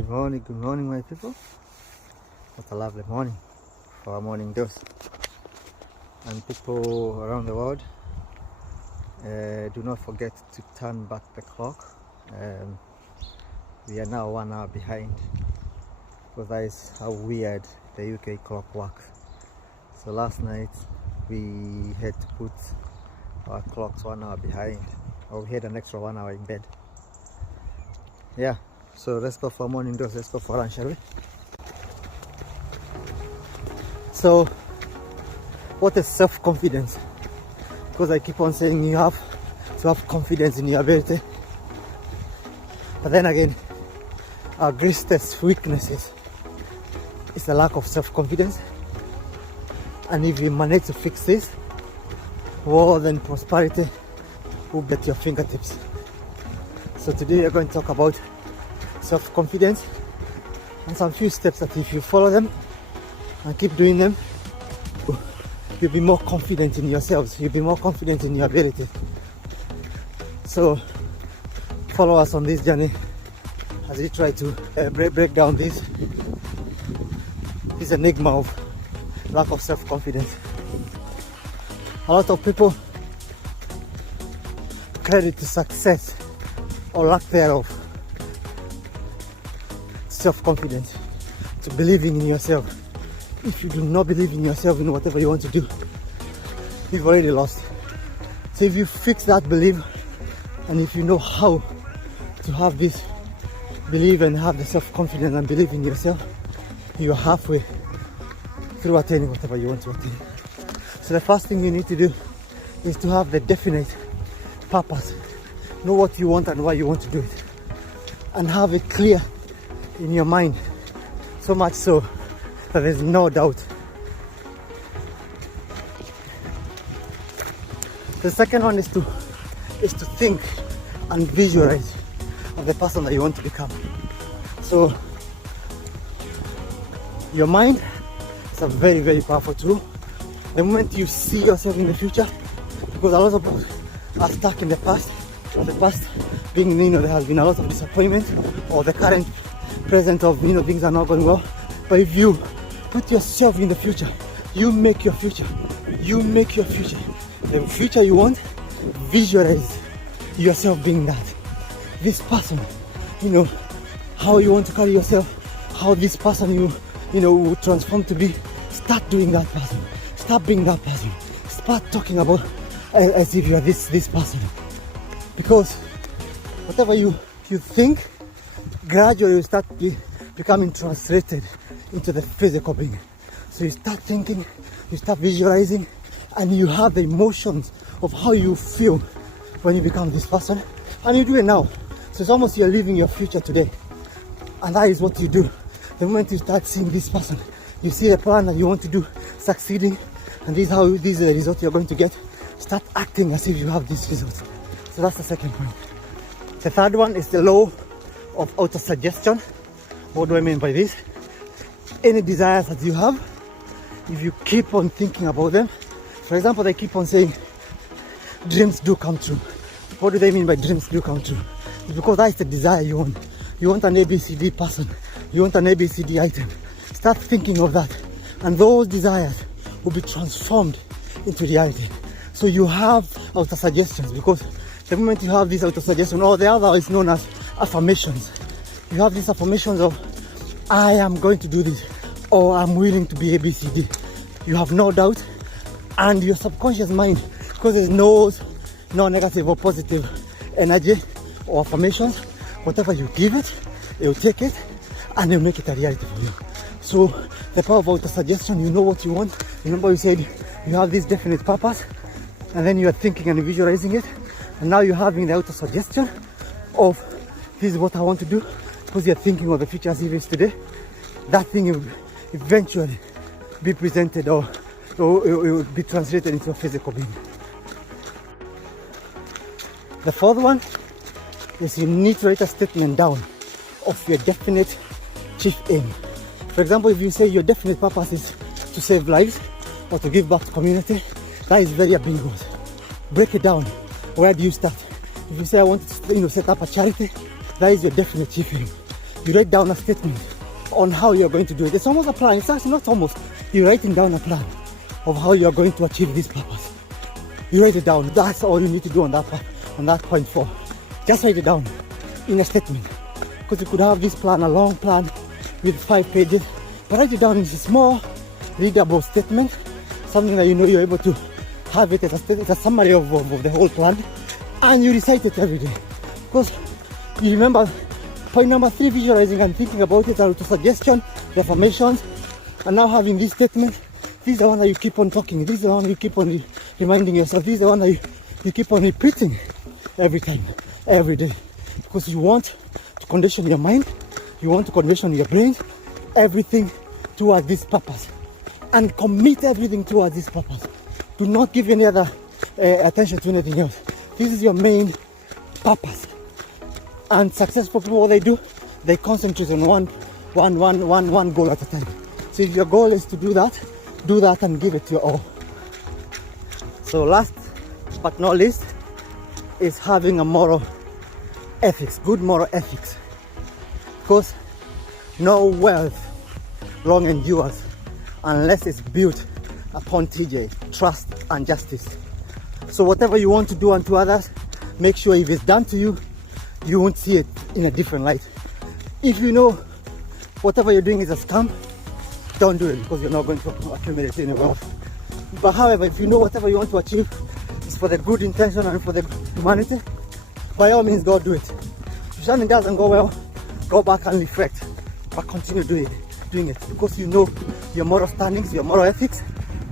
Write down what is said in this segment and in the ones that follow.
Good morning, my people. What a lovely morning for our morning dose. And people around the world, do not forget to turn back the clock. We are now 1 hour behind, because that is how weird the UK clock works. So last night we had to put our clocks 1 hour behind, or we had an extra 1 hour in bed. Yeah, so let's go for morning dose. Let's go for lunch, shall we? So what is self-confidence? Because I keep on saying you have to have confidence in your ability, but then again, our greatest weaknesses is the lack of self-confidence. And if you manage to fix this, wealth and prosperity will be at your fingertips. So today we're going to talk about self-confidence and some few steps that if you follow them and keep doing them, you'll be more confident in yourselves, you'll be more confident in your ability. So follow us on this journey as we try to break down this enigma of lack of self-confidence. A lot of people credit to success or lack thereof self-confidence, to believing in yourself. If you do not believe in yourself in whatever you want to do, you've already lost. So if you fix that belief, and if you know how to have this belief and have the self-confidence and believe in yourself, you're halfway through attaining whatever you want to attain. So the first thing you need to do is to have the definite purpose. Know what you want and why you want to do it, and have it clear in your mind, so much so that there's no doubt. The second one is to think and visualize of the person that you want to become. So your mind is a very, very powerful tool. The moment you see yourself in the future, because a lot of people are stuck in the past being, there has been a lot of disappointment, or the current present of, things are not going well. But if you put yourself in the future, you make your future. The future you want, visualize yourself being that. This person, how you want to carry yourself, how this person will transform to be. Start doing that person. Start being that person. Start talking about as if you are this person. Because whatever you think, gradually you start becoming translated into the physical being. So you start thinking, you start visualizing, and you have the emotions of how you feel when you become this person, and you do it now. So it's almost you're living your future today, and that is what you do. The moment you start seeing this person, you see the plan that you want to do succeeding, and this is the result you're going to get. Start acting as if you have these results. So that's the second point. The third one is the law of auto-suggestion. What do I mean by this? Any desires that you have, if you keep on thinking about them, for example, they keep on saying dreams do come true. What do they mean by dreams do come true? It's because that is the desire you want. You want an ABCD person, you want an ABCD item. Start thinking of that, and those desires will be transformed into reality. So you have auto-suggestions, because the moment you have this auto-suggestion, or the other is known as affirmations. You have these affirmations of, I am going to do this, or I'm willing to be ABCD. You have no doubt, and your subconscious mind, because there's no negative or positive energy or affirmations, whatever you give it, it will take it and it will make it a reality for you. So the power of auto-suggestion, you know what you want. Remember, you said you have this definite purpose, and then you are thinking and visualizing it, and now you're having the auto-suggestion of, this is what I want to do, because you're thinking of the future as if it's today. That thing will eventually be presented, or it will be translated into a physical being. The fourth one is you need to write a statement down of your definite chief aim. For example, if you say your definite purpose is to save lives or to give back to community, that is very ambiguous. Break it down. Where do you start? If you say I want to set up a charity, that is your definite chief aim. you write down a statement on how you're going to do it. It's almost a plan. It's actually not almost. You're writing down a plan of how you're going to achieve this purpose. You write it down. That's all you need to do on that point 4. Just write it down in a statement. Because you could have this plan, a long plan with 5 pages, but write it down in a small, readable statement, something that you know you're able to have it as a summary of the whole plan, and you recite it every day. Because you remember point number 3, visualizing and thinking about it, auto-suggestion, the affirmations, and now having this statement. This is the one that you keep on talking. This is the one you keep on reminding yourself. This is the one that you keep on repeating every time, every day. Because you want to condition your mind, you want to condition your brain, everything towards this purpose. And commit everything towards this purpose. Do not give any other attention to anything else. This is your main purpose. And successful people, what they do, they concentrate on one goal at a time. So if your goal is to do that and give it your all. So last but not least is having a moral ethics, good moral ethics. Because no wealth long endures unless it's built upon TJ, trust and justice. So whatever you want to do unto others, make sure if it's done to you, you won't see it in a different light. If you know whatever you're doing is a scam, don't do it, because you're not going to accumulate any wealth. But however, if you know whatever you want to achieve is for the good intention and for the humanity, by all means, go do it. If something doesn't go well, go back and reflect, but continue doing it, because you know your moral standings, your moral ethics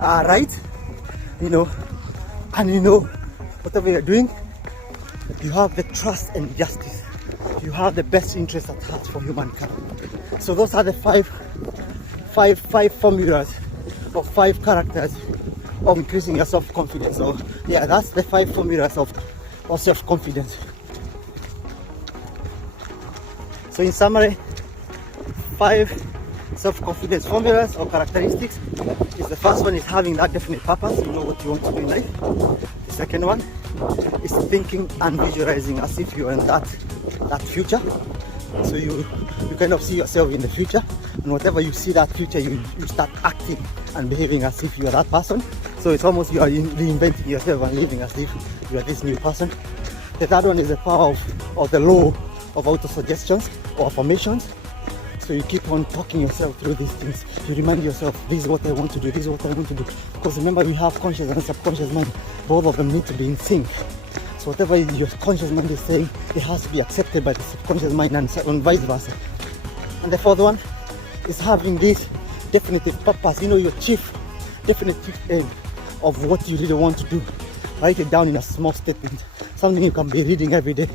are right, you know, and you know whatever you're doing, you have the trust and justice. You have the best interest at heart for humankind. So those are the five formulas or 5 characters of increasing your self-confidence. So yeah, that's the 5 formulas of self-confidence. So in summary, 5 self-confidence formulas or characteristics is: the first one is having that definite purpose, you know what you want to do in life. The second one is thinking and visualizing as if you're in that future. So you kind of see yourself in the future, and whatever you see that future, you start acting and behaving as if you are that person. So it's almost you are reinventing yourself and living as if you are this new person. The third one is the power of the law of auto-suggestions or affirmations. So you keep on talking yourself through these things. You remind yourself, this is what I want to do, this is what I want to do. Because remember, we have conscious and subconscious mind. Both of them need to be in sync. So whatever your conscious mind is saying, it has to be accepted by the subconscious mind, and vice versa. And the fourth one is having this definitive purpose, you know, your chief definitive aim of what you really want to do. Write it down in a small statement, something you can be reading every day.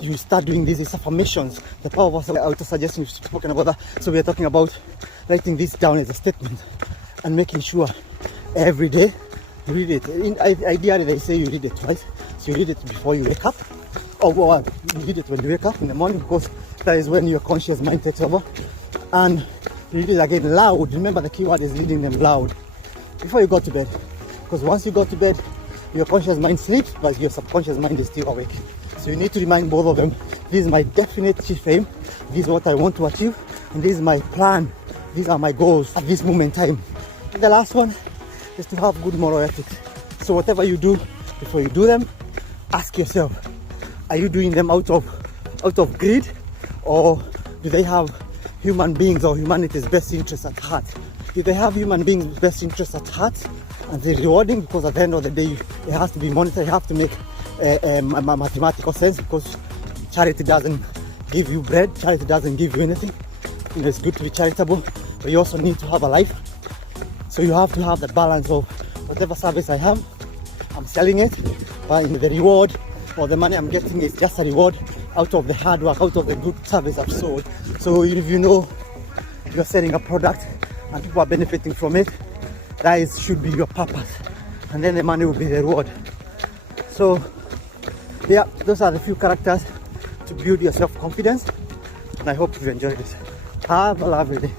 You start doing these affirmations, the power of auto-suggestion, we've spoken about that. So we are talking about writing this down as a statement and making sure every day you read it. Ideally, they say you read it twice. So you read it before you wake up, or you read it when you wake up in the morning, because that is when your conscious mind takes over. And you read it again loud. Remember, the key word is reading them loud before you go to bed. Because once you go to bed, your conscious mind sleeps, but your subconscious mind is still awake. So you need to remind both of them, this is my definite chief aim, this is what I want to achieve, and this is my plan, these are my goals at this moment in time. And the last one is to have good moral ethics. So whatever you do, before you do them, ask yourself, are you doing them out of greed, or do they have human beings or humanity's best interests at heart? If they have human beings' best interests at heart, and they're rewarding, because at the end of the day, it has to be monetary, you have to make a mathematical sense, because charity doesn't give you bread, charity doesn't give you anything. You know, it's good to be charitable, but you also need to have a life. So you have to have the balance of whatever service I have, I'm selling it, but the reward or the money I'm getting is just a reward out of the hard work, out of the good service I've sold. So if you know you're selling a product and people are benefiting from it, that should be your purpose, and then the money will be the reward. So yeah, those are the few characters to build your self-confidence, and I hope you enjoyed it. Have a lovely day,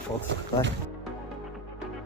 folks. Bye.